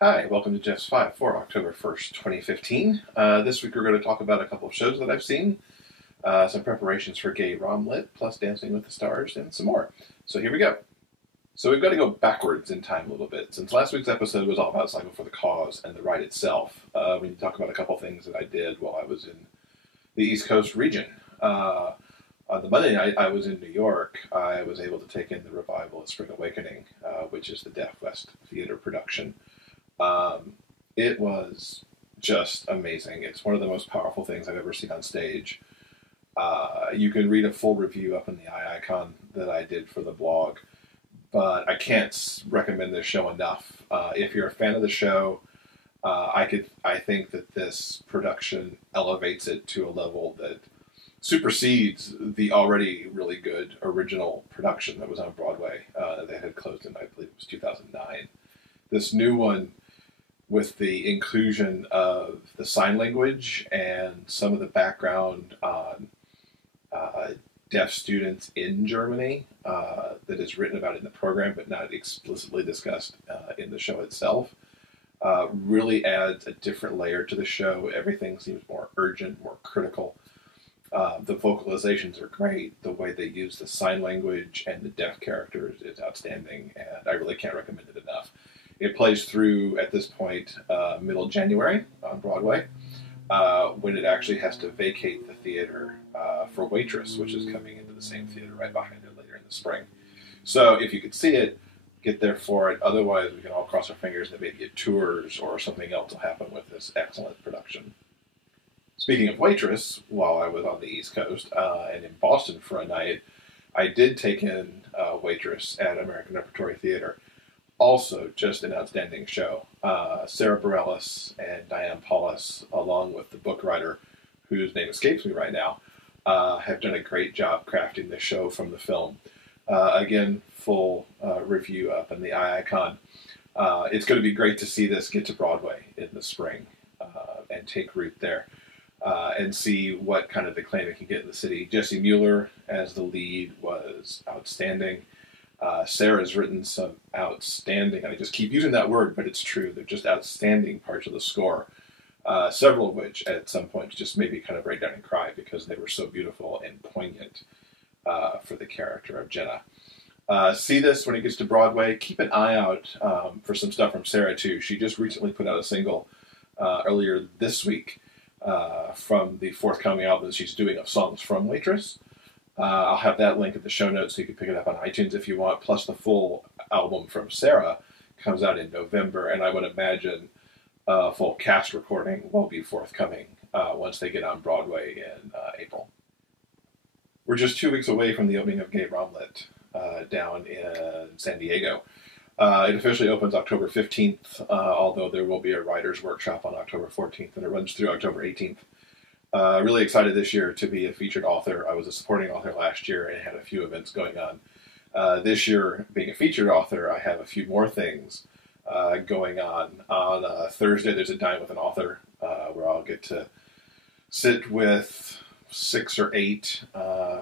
Hi, welcome to Jeff's 5 for October 1st, 2015. This week we're going to talk about a couple of shows that I've seen, some preparations for GayRomLit, plus Dancing with the Stars, and some more. So here we go. So we've got to go backwards in time a little bit. Since last week's episode was all about Cycle for the Cause and the ride itself, we need to talk about a couple things that I did while I was in the East Coast region. On the Monday night, I was in New York. I was able to take in the revival of Spring Awakening, which is the Deaf West Theater production. It was just amazing. It's one of the most powerful things I've ever seen on stage. You can read a full review up in the eye icon that I did for the blog, but I can't recommend this show enough. If you're a fan of the show, I think that this production elevates it to a level that supersedes the already really good original production that was on Broadway that had closed in, I believe it was 2009. This new one, with the inclusion of the sign language and some of the background on deaf students in Germany that is written about in the program but not explicitly discussed in the show itself, really adds a different layer to the show. Everything seems more urgent, more critical. The vocalizations are great. The way they use the sign language and the deaf characters is outstanding, and I really can't recommend it enough. It plays through, at this point, middle January on Broadway, when it actually has to vacate the theater for Waitress, which is coming into the same theater right behind it later in the spring. So if you could see it, get there for it. Otherwise, we can all cross our fingers that maybe it tours or something else will happen with this excellent production. Speaking of Waitress, while I was on the East Coast and in Boston for a night, I did take in Waitress at American Repertory Theater. Also, just an outstanding show. Sarah Bareilles and Diane Paulus, along with the book writer, whose name escapes me right now, have done a great job crafting the show from the film. Again, full review up in the eye icon. It's going to be great to see this get to Broadway in the spring and take root there and see what kind of acclaim it can get in the city. Jesse Mueller as the lead was outstanding. Sarah's written some outstanding, and I just keep using that word, but it's true, they're just outstanding parts of the score, several of which at some point just made me kind of break down and cry because they were so beautiful and poignant for the character of Jenna. See this when it gets to Broadway. Keep an eye out for some stuff from Sarah, too. She just recently put out a single earlier this week from the forthcoming album that she's doing of songs from Waitress. I'll have that link in the show notes so you can pick it up on iTunes if you want. Plus, the full album from Sarah comes out in November, and I would imagine a full cast recording will be forthcoming once they get on Broadway in April. We're just 2 weeks away from the opening of GayRomLit down in San Diego. It officially opens October 15th, although there will be a writer's workshop on October 14th, and it runs through October 18th. Really excited this year to be a featured author. I was a supporting author last year and had a few events going on. This year, being a featured author, I have a few more things going on. On Thursday, there's a Dine with an Author where I'll get to sit with 6 or 8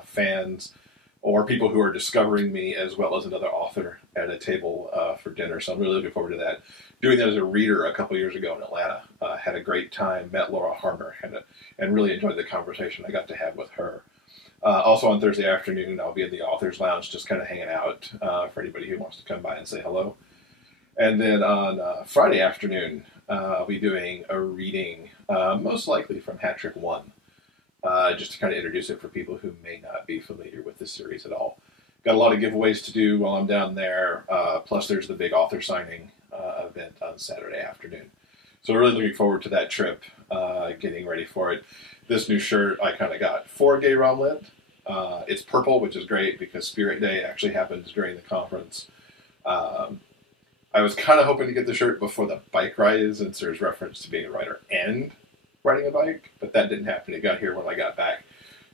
fans or people who are discovering me as well as another author at a table for dinner. So I'm really looking forward to that. Doing that as a reader a couple years ago in Atlanta. Had a great time, met Laura Harmer, and really enjoyed the conversation I got to have with her. Also on Thursday afternoon, I'll be in the Author's Lounge just kind of hanging out for anybody who wants to come by and say hello. And then on Friday afternoon, I'll be doing a reading, most likely from Hat Trick 1, just to kind of introduce it for people who may not be familiar with the series at all. Got a lot of giveaways to do while I'm down there, plus there's the big author signing event on Saturday afternoon. So really looking forward to that trip, getting ready for it. This new shirt I kind of got for GayRomLit. It's purple, which is great because Spirit Day actually happens during the conference. I was kind of hoping to get the shirt before the bike ride is, since there's reference to being a rider and riding a bike, but that didn't happen. It got here when I got back,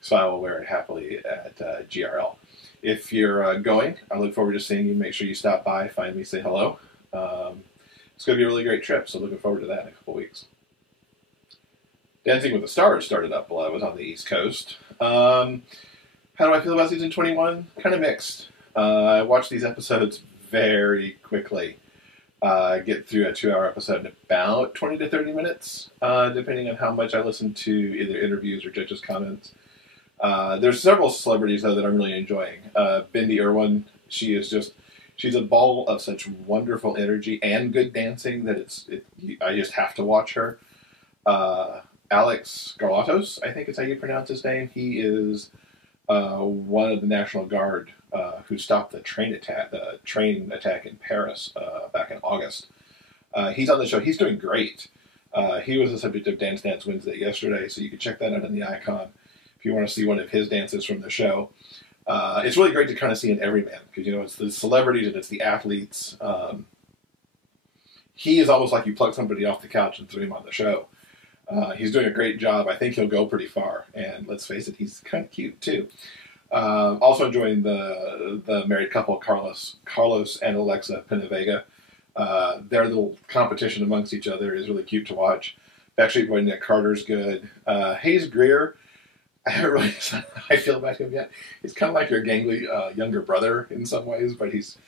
so I will wear it happily at GRL. If you're going, I look forward to seeing you. Make sure you stop by, find me, say hello. It's going to be a really great trip, so looking forward to that in a couple weeks. Dancing with the Stars started up while I was on the East Coast. How do I feel about season 21? Kind of mixed. I watched these episodes very quickly. Get through a 2-hour episode in about 20 to 30 minutes, depending on how much I listen to either interviews or judges' comments. There's several celebrities, though, that I'm really enjoying. Bindi Irwin, she's a ball of such wonderful energy and good dancing that I just have to watch her. Alex Garlatos, I think is how you pronounce his name. He is one of the National Guard who stopped the train attack in Paris back in August. He's on the show. He's doing great. He was the subject of Dance Dance Wednesday yesterday, so you can check that out in the icon if you want to see one of his dances from the show. It's really great to kind of see an everyman because, you know, it's the celebrities and it's the athletes. He is almost like you plug somebody off the couch and throw him on the show. He's doing a great job. I think he'll go pretty far. And let's face it, he's kind of cute too. Also enjoying the married couple, Carlos and Alexa Penavega. Their little competition amongst each other is really cute to watch. Backstreet Boy Nick Carter's good. Hayes Greer, I haven't really said how I feel about him yet. He's kind of like your gangly younger brother in some ways, but he's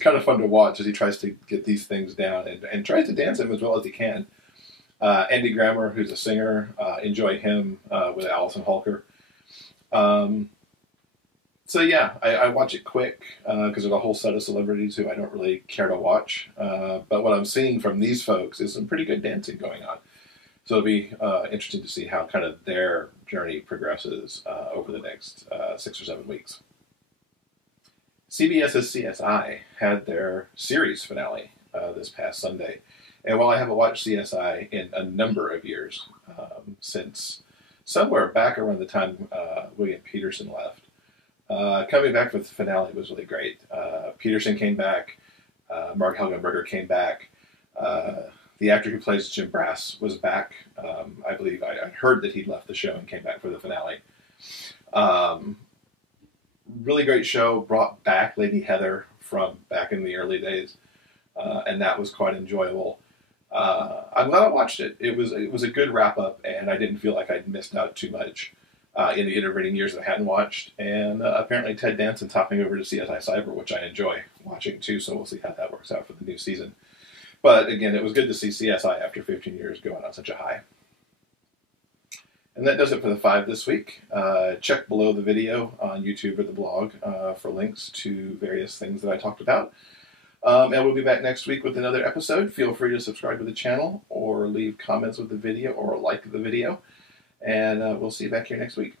kind of fun to watch as he tries to get these things down and tries to dance them as well as he can. Andy Grammer, who's a singer, enjoy him with Allison Holker. So yeah, I watch it quick because there's a whole set of celebrities who I don't really care to watch. But what I'm seeing from these folks is some pretty good dancing going on. So it'll be interesting to see how kind of their journey progresses over the next 6 or 7 weeks. CBS's CSI had their series finale this past Sunday. And while I haven't watched CSI in a number of years, since somewhere back around the time William Peterson left, coming back with the finale was really great. Peterson came back, Mark Helgenberger came back, the actor who plays Jim Brass was back. I believe I heard that he'd left the show and came back for the finale. Really great show, brought back Lady Heather from back in the early days, and that was quite enjoyable. I'm glad I watched it. It was a good wrap up, and I didn't feel like I'd missed out too much in the intervening years that I hadn't watched. And apparently Ted Danson's hopping over to CSI Cyber, which I enjoy watching too, so we'll see how that works out for the new season. But again, it was good to see CSI after 15 years going on such a high. And that does it for the 5 this week. Check below the video on YouTube or the blog for links to various things that I talked about. And we'll be back next week with another episode. Feel free to subscribe to the channel or leave comments with the video or like the video. And we'll see you back here next week.